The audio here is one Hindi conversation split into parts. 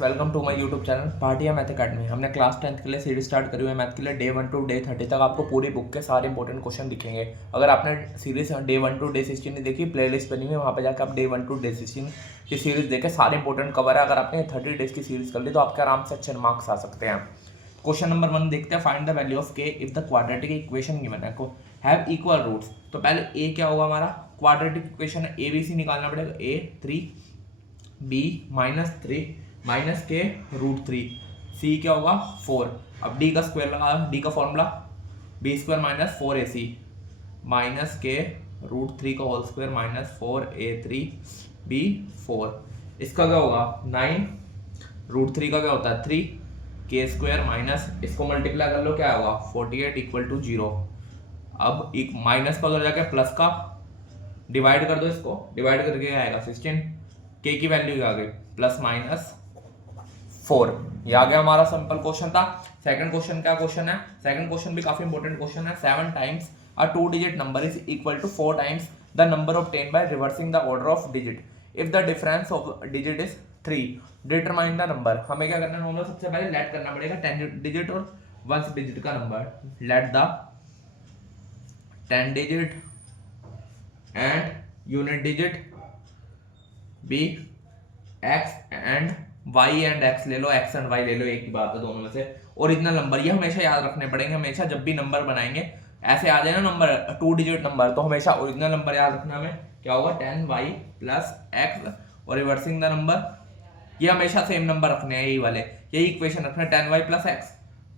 Welcome to my YouTube channel Bhatia math academy. हमने क्लास 10th के लिए सीरीज स्टार्ट करी हुई है मैथ के लिए। डे 1 टू डे 30 तक आपको पूरी बुक के सारे इंपॉर्टेंट क्वेश्चन दिखेंगे। अगर आपने सीरीज डे 1 टू डे 16 नहीं देखी, प्लेलिस्ट बनी हुई है, वहाँ पे जाकर आप डे 1 टू डे 16 की सीरीज देखें, सारे इंपॉर्टेंट कवर है। अगर आपने 30 डेज की सीरीज कर ली तो आपके आराम से अच्छे मार्क्स आ सकते हैं। क्वेश्चन नंबर 1 देखते हैं। फाइंड द वैल्यू ऑफ के if the quadratic equation given है को हैव इक्वल रूट्स। तो पहले ए क्या होगा, हमारा क्वाड्रेटिक इक्वेशन है, ए बी सी निकालना पड़ेगा। ए 3 बी -3 माइनस के √3, सी क्या होगा 4। अब डी का स्क्वायर लगा, डी का फॉर्मूला b² - 4ac माइनस के √3 का होल स्क्वायर -4a3 b4। इसका क्या होगा 9, √3 का क्या होता है 3, k² माइनस इसको मल्टीप्लाई कर लो, क्या होगा 48 = 0। अब एक माइनस का उधर जाके प्लस का डिवाइड कर दो, इसको डिवाइड करके क्या आएगा 16। के की वैल्यू क्या आ गई +-4। ये आ गया हमारा सिंपल क्वेश्चन था। सेकंड क्वेश्चन क्या क्वेश्चन है, सेकंड क्वेश्चन भी काफी इंपॉर्टेंट क्वेश्चन है। 7 times a 2 digit number is equal to 4 times the number obtained by reversing the order of digit if the difference of digit is 3 determine the number. हमें क्या करना है, सबसे पहले लेट करना पड़ेगा 10 डिजिट और 1 डिजिट का number. Let the 10 digit and unit digit be x and y and x ले लो, x एंड y ले लो, एक ही बात है दोनों में से। ओरिजिनल नंबर ये हमेशा याद रखने पड़ेंगे। हमेशा जब भी नंबर बनाएंगे ऐसे आ जाए ना नंबर 2 डिजिट नंबर, तो हमेशा ओरिजिनल नंबर याद रखना। हमें क्या होगा 10y + x और रिवर्सिंग द नंबर, ये हमेशा सेम नंबर रखने हैं, यही वाले, यही इक्वेशन रखना है 10y + x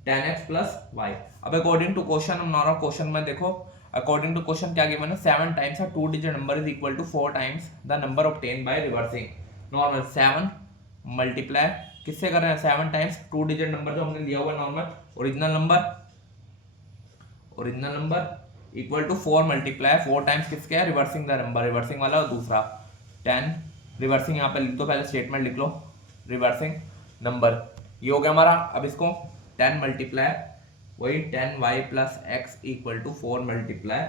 10x + y। अब अकॉर्डिंग टू क्वेश्चन, हमारा क्वेश्चन में देखो अकॉर्डिंग टू क्वेश्चन क्या गिवन है, 7 times a 2 digit number is equal to 4 times the number obtained by reversing normal. 7 multiply किससे कर रहे हैं 7 टाइम्स 2 डिजिट नंबर जो हमने लिया हुआ normal original number equal to 4 multiply 4 times किसके है रिवर्सिंग द नंबर, रिवर्सिंग वाला और दूसरा 10 रिवर्सिंग, यहाँ पे लिख दो, पहले स्टेटमेंट लिख लो रिवर्सिंग नंबर, ये हो गया हमारा। अब इसको 10 मल्टीप्लाई वही 10y + x = 4 multiply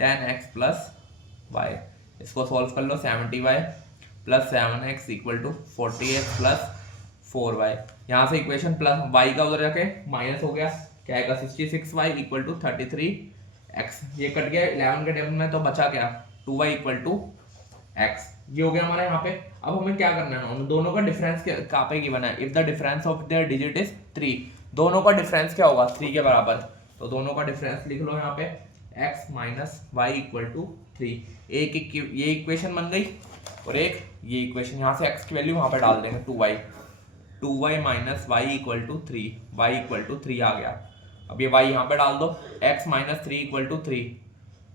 10x + y। इसको सॉल्व कर लो 70y + 7x = 40x + 4y। यहाँ से इक्वेशन प्लस y का उधर जाके माइनस हो गया, क्या आएगा 66y = 33x। ये कट गया 11 के टेबल में, तो बचा क्या 2y = x। ये हो गया हमारा यहाँ पे। अब हमें क्या करना है, दोनों का डिफरेंस कहाँ पे गिवन है, if the difference of their digit is 3, दोनों का डिफरेंस क्या होगा 3 के बराबर, तो दोनों का डिफरेंस लिख लो यहाँ पे x - y = 3। एक ये इक्वेशन बन गई और एक ये इक्वेशन, यहाँ से x की वैल्यू वहाँ पे डाल देंगे 2y - y = 3, y = 3 आ गया। अब ये y यहाँ पे डाल दो, x - 3 = 3,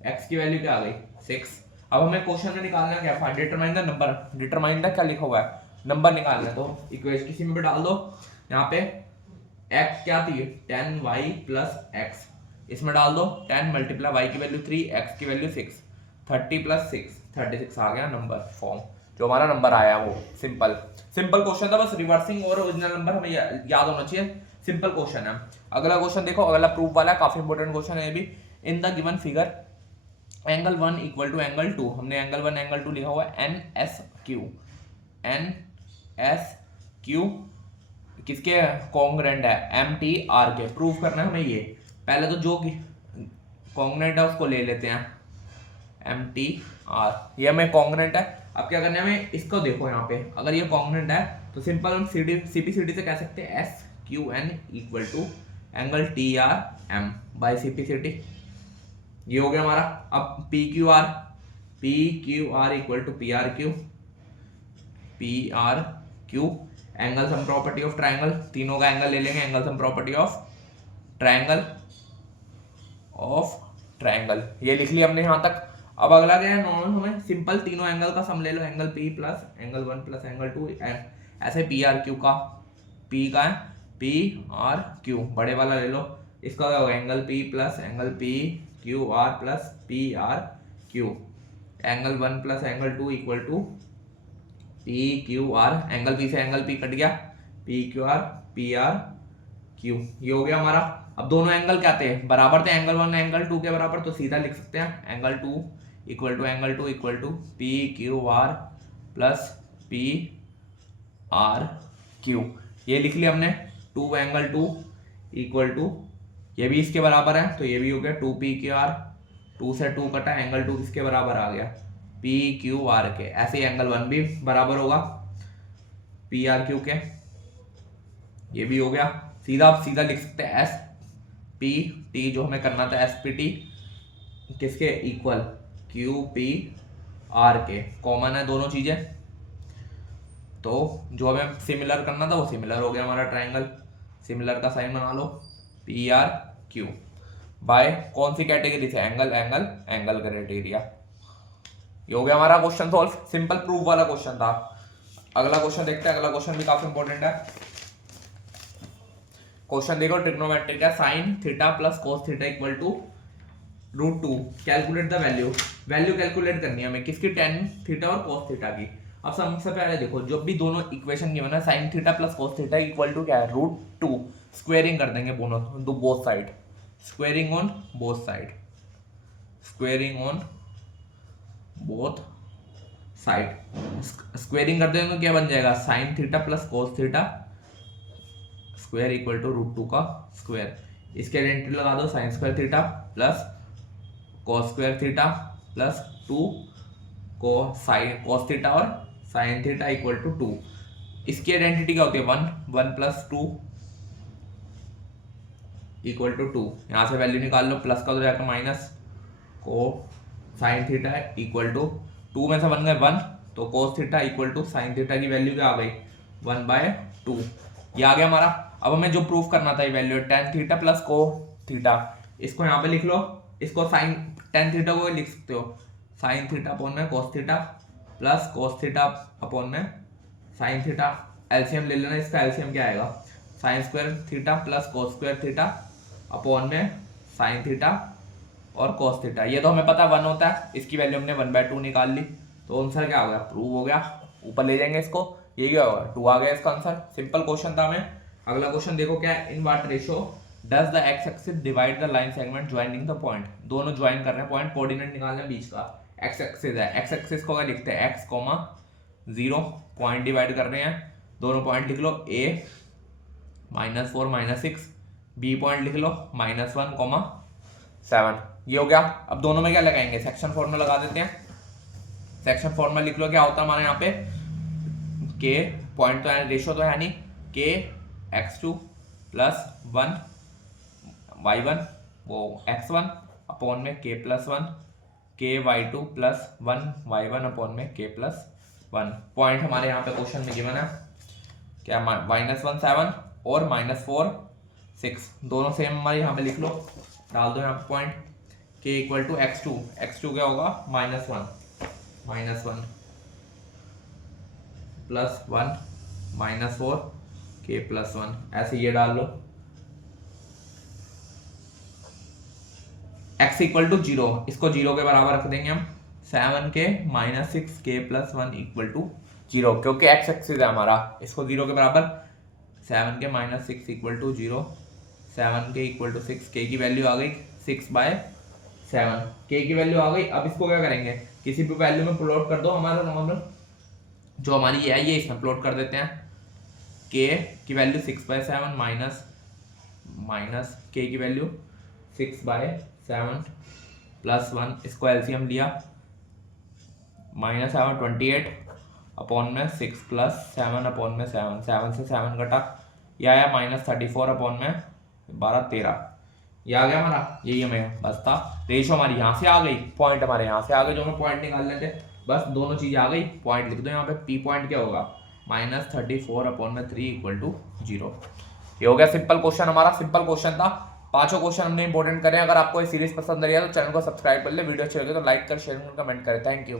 x की वैल्यू क्या आ गई 6। अब हमें क्वेश्चन में निकालना क्या है, determine the number, determine the क्या लिखा हुआ है नंबर निकालना है, तो इक्वेशन किसी में भी डाल दो। यहाँ पे x क्या थी 10y + x, इसमें डाल दो 10 मल्टीप्लाई y की वैल्यू 3 x की वैल्यू 6, 30 + 6 36 आ गया नंबर फॉर्म, जो हमारा नंबर आया वो सिंपल क्वेश्चन था। बस रिवर्सिंग और ओरिजिनल नंबर हमें याद होना चाहिए, सिंपल क्वेश्चन है। अगला क्वेश्चन देखो, अगला प्रूफ वाला है, काफी इंपॉर्टेंट क्वेश्चन है ये भी। In the given figure angle 1 = angle 2, हमने एंगल 1 एंगल 2 लिखा हुआ है NSQ किसके कॉन्ग्रेंट है MTR के, प्रूफ करना है हमें ये। पहले तो जो कॉन्ग्रेंट है उसको ले लेते हैं MTR, ये हमें कॉन्ग्रेंट है। अब क्या करना है हमें, इसको देखो यहाँ पे अगर ये कॉन्ग्रेंट है तो सिंपल हम CPCD से कह सकते हैं SQN = angle TRM by CPCD, ये हो गया हमारा। अब PQR = PRQ angle sum property of triangle, तीनों का एंगल ले लेंगे, angle sum property of triangle ये लिख लिया हमने यहाँ तक। अब अगला क्या है, नॉर्मल हमें सिंपल तीनों एंगल का सम ले लो, एंगल P + एंगल 1 + एंगल 2 ऐसे PRQ का, P का है PRQ बड़े वाला ले लो, इसका क्या होगा angle P + angle PQR + PRQ, angle 1 + angle 2 = PQR, angle P से एंगल P कट गया PQR PRQ, ये हो गया हमारा। अब दोनों एंगल क्या थे बराबर थे, एंगल 1 एंगल 2 के बराबर, तो सीधा लिख सकते हैं angle 2 equal to angle 2 equal to P Q R plus P R Q, ये लिख लिया हमने। 2 एंगल 2 इक्वल टू, ये भी इसके बराबर है तो ये भी हो गया 2 पी क्यू आर, 2 से 2 कटा, एंगल 2 किसके बराबर आ गया, पी क्यू आर के। ऐसे ही एंगल 1 भी बराबर होगा पी आर क्यू के, ये भी हो गया। सीधा सीधा लिख सकते हैं एस पी टी, जो हमें करना था एस पी टी किसके इक्वल, क्यू पी आर के, कॉमन है दोनों चीजें, तो जो हमें सिमिलर करना था वो सिमिलर हो गया हमारा ट्रायंगल। सिमिलर का साइन बना लो, पी आर क्यू बाय कौन सी कैटेगरी से, एंगल एंगल एंगल क्राइटेरिया। ये हो गया हमारा क्वेश्चन सॉल्व, सिंपल प्रूफ वाला क्वेश्चन था। अगला क्वेश्चन देखते हैं, अगला क्वेश्चन भी काफी इंपॉर्टेंट है। क्वेश्चन देखो, ट्रिग्नोमेट्रिक है, sine theta plus cos theta equal to √2, calculate the value. Value calculate करनी है हमें किसकी, टेन थीटा और कोस थीटा की। अब सबसे पहले देखो, जब भी दोनों इक्वेशन गिवन है, sine theta plus cos theta equal to क्या है, √2, स्क्वेयरिंग कर देंगे both side, squaring on both side, squaring on both side. Squaring कर देंगे तो क्या बन जाएगा, sine theta plus cos theta square equal to √2 का स्क्वायर। इसके आइडेंटिटी लगा दो, sine square theta plus cos square theta plus 2 को साइन कोस थीटा और साइन थीटा इक्वल टू 2। इसकी आइडेंटिटी क्या होती है, 1 प्लस 2 इक्वल टू 2। यहाँ से वैल्यू निकाल लो, प्लस का तो जाकर माइनस, को साइन थीटा इक्वल टू 2 में से 1 गए 1, तो cos theta equal to sine theta की वैल्यू क्या आ गई, 1/2। ये आ गया हमारा। अब हमें जो प्रूफ करना था ये वैल्यू, टेन थीटा प्लस को थीटा, इसको यहाँ पे लिख लो, इसको साइन टेन थीटा को लिख सकते हो साइन थीटा अपॉन में cos theta plus cos theta upon में साइन थीटा। एलसीएम ले लेना, इसका एलसीएम क्या आएगा, sign square theta plus cos square theta upon में साइन थीटा और कोस थीटा। ये तो हमें पता 1 होता है, इसकी वैल्यू हमने 1/2 निकाल ली, तो आंसर क्या हो गया, प्रूव हो गया। ऊपर ले जाएंगे इसको, ये क्या होगा, 2 आ गया इसका आंसर। सिंपल क्वेश्चन था हमें। अगला क्वेश्चन देखो क्या है, in what ratio does the x axis divide the line segment joining the point. दोनों ज्वाइन कर रहे हैं पॉइंट, कोऑर्डिनेट निकालना है बीच का। एक्स एक्सिस है, एक्स एक्सिस को क्या लिखते हैं, x, 0 पॉइंट डिवाइड कर रहे हैं, दोनों पॉइंट लिख लो, a -4 -6, b पॉइंट लिख लो -1, 7। ये हो गया। अब दोनों में क्या लगाएंगे, सेक्शन फॉर्मूला लगा देते हैं। सेक्शन फॉर्मूला लिख लो, क्या होता है हमारे यहाँ पे, के पॉइंट तो है, रेशियो तो है नहीं, के x2 प्लस 1 y1 वो x1 अपॉन में k प्लस 1, के y2 प्लस 1 y1 अपॉन में k प्लस 1। पॉइंट हमारे यहाँ पे क्वेश्चन में गिवन है क्या, -1 7 और -4 6, दोनों सेम हमारे यहाँ पे लिख लो, डाल दो यहाँ पे point. k equal to x2, x2 क्या होगा, -1 प्लस 1 -4 k प्लस 1, ऐसे ये डाल लो। x इक्वल टू 0, इसको 0 के बराबर रख देंगे हम, 7k -6 k plus 1 equal to 0, क्योंकि x एक्सिस है हमारा, इसको 0 के बराबर, 7k -6 equal to 0, 7k equal to 6, k की वैल्यू आ गई 6/7, k की वैल्यू आ गई। अब इसको क्या करेंगे, किसी भी वैल्यू में प्लॉट कर दो, हमारा नॉर्मल जो हमारी ये है, ये इसमें प्लॉट कर देते हैं। k की वैल्यू 6/7 माइनस k की वैल्यू 6/7 प्लस 1, इसको एलसीएम लिया, -7 28 अपॉन में 6 प्लस 7 अपॉन में 7, 7 से 7 कटा, यह आया -34 अपॉन में 12 13। ये आ गया हमारा, यही हमें बस था। रेशो हमारी यहाँ से आ गई, पॉइंट हमारे यहाँ से आ गए, जो हमें पॉइंट निकालने थे, बस दोनों चीजें आ गई। पॉइंट लिख दो यहाँ पे, पी पॉइंट क्या होगा, -34 अपॉन में 3 इक्वल टू 0। ये हो गया सिंपल क्वेश्चन, हमारा सिंपल क्वेश्चन था। पांचों क्वेश्चन हमने इंपॉर्टेंट करें। अगर आपको ये सीरीज पसंद आई है तो चैनल को सब्सक्राइब कर ले, वीडियो अच्छी लगे तो लाइक कर, शेयर कर, कमेंट करें। Thank you.